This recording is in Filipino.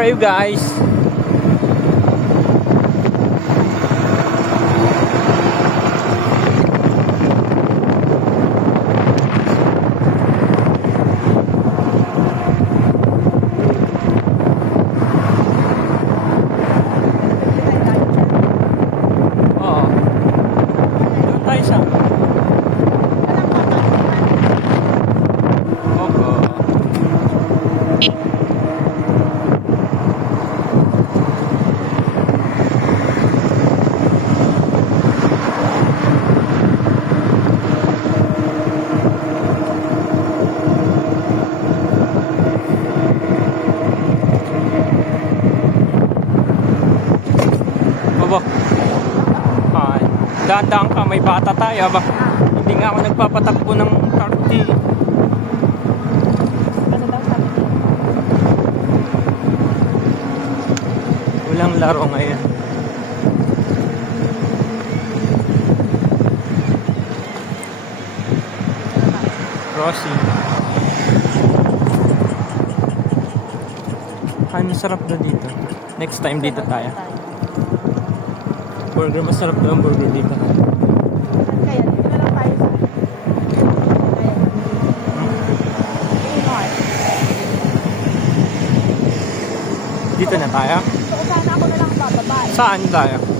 are you guys? Oo. Doon tayo sa... Opo. Aba. Ay, dahan-dahan ka, may bata tayo ba? Hindi nga ako nagpapatakbo ng 30. Ano daw sabi niya? Walang laro ngayon. Crossing. Ay, masarap na dito. Next time dito tayo. Burger, masarap na ang burger dito. Kaya dito na lang tayo sa Dito na tayo? So sana ako na lang bababa. Saan tayo?